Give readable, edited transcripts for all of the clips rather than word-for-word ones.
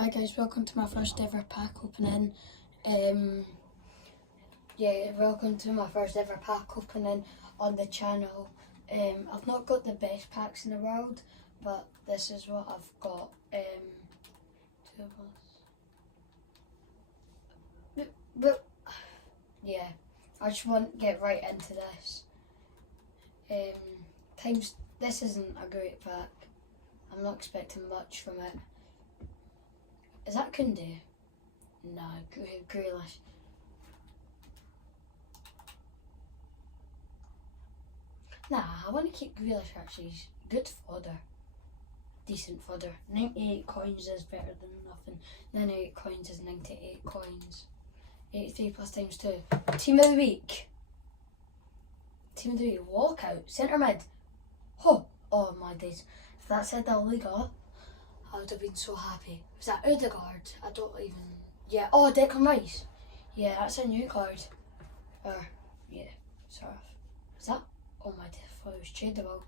Hi guys, welcome to my first ever pack opening. Welcome to my first ever pack opening on the channel. I've not got the best packs in the world, but this is what I've got. Two of us. But yeah, I just want to get right into this. This isn't a great pack. I'm not expecting much from it. Is that Koundé? No, Grealish. Nah, I want to keep Grealish actually. He's good fodder. Decent fodder. 98 coins is better than nothing. 98 coins is 98 coins. 83 plus times 2. Team of the week. Team of the week. Walkout. Centre mid. Oh my days. If that said La Liga, I would have been so happy. Was that Odegaard? I don't even... Yeah, Declan Rice. Yeah, that's a new card. Yeah, sort of. Was that? Oh my days, I thought it was tradable.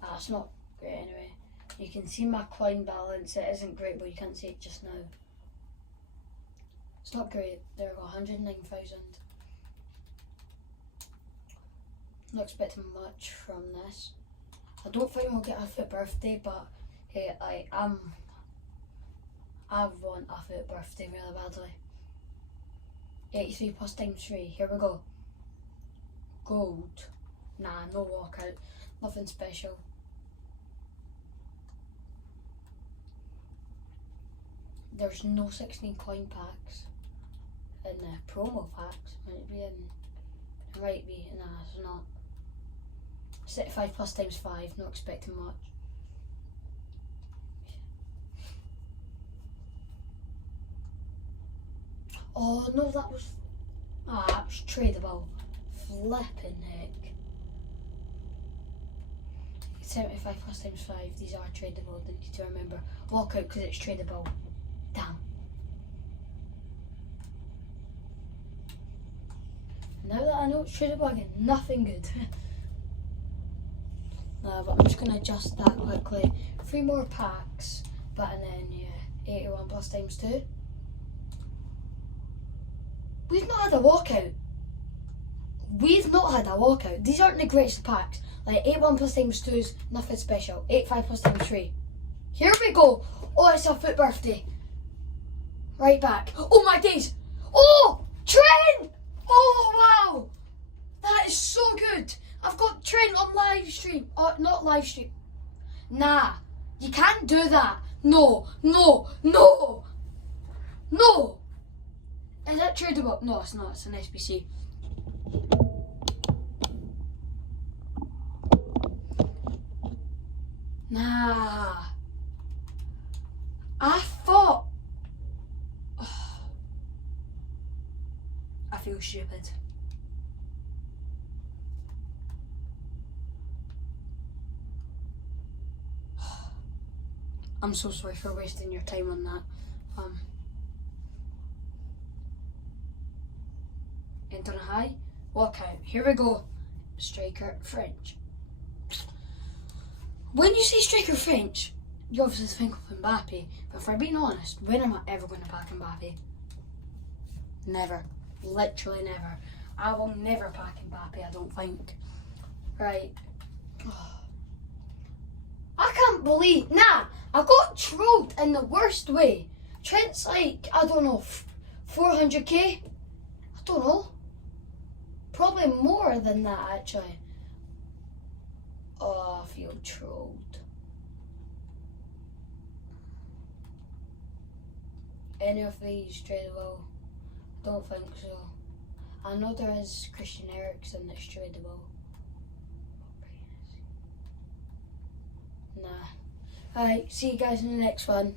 That's not great anyway. You can see my coin balance. It isn't great, but you can't see it just now. It's not great. There we go, 109,000. Not expecting much from this. I don't think we'll get a FUT birthday, but hey, I want a FUT birthday really badly. 83 plus times 3. Here we go. Gold. Nah, no walkout. Nothing special. There's no 16 coin packs in the promo packs. Might it be in? It might be. Nah, it's not. 75 plus times 5. Not expecting much. Oh no, that was tradable. Flipping heck. 75 plus times 5, these are tradable, I need to remember. Walkout because it's tradable. Damn. Now that I know it's tradable, I get nothing good. No, but I'm just going to adjust that quickly. 3 more packs, and then yeah, 81 plus times 2. We've not had a walkout. These aren't the greatest packs. Like 81 plus times 2 is nothing special. 85 plus times 3. Here we go. Oh, it's a FUT birthday. Right back. Oh my days. Oh, Trent. Oh wow. That is so good. I've got Trent on live stream. Oh, not live stream. Nah, you can't do that. No. Is that tradable? No, it's not. It's an SBC. Nah. I thought... I feel stupid. I'm so sorry for wasting your time on that. Enter a high, walkout. Here we go. Striker French. When you say striker French, you obviously think of Mbappe. But if I'm being honest, when am I ever going to pack Mbappe? Never. Literally never. I will never pack Mbappe, I don't think. Right. I can't believe... Nah, I got trolled in the worst way. Trent's like, I don't know, 400k? I don't know. Probably more than that, actually. Oh, I feel trolled. Any of these tradable? Don't think so. I know there is Christian Eriksen that's tradable. Nah. Alright, see you guys in the next one.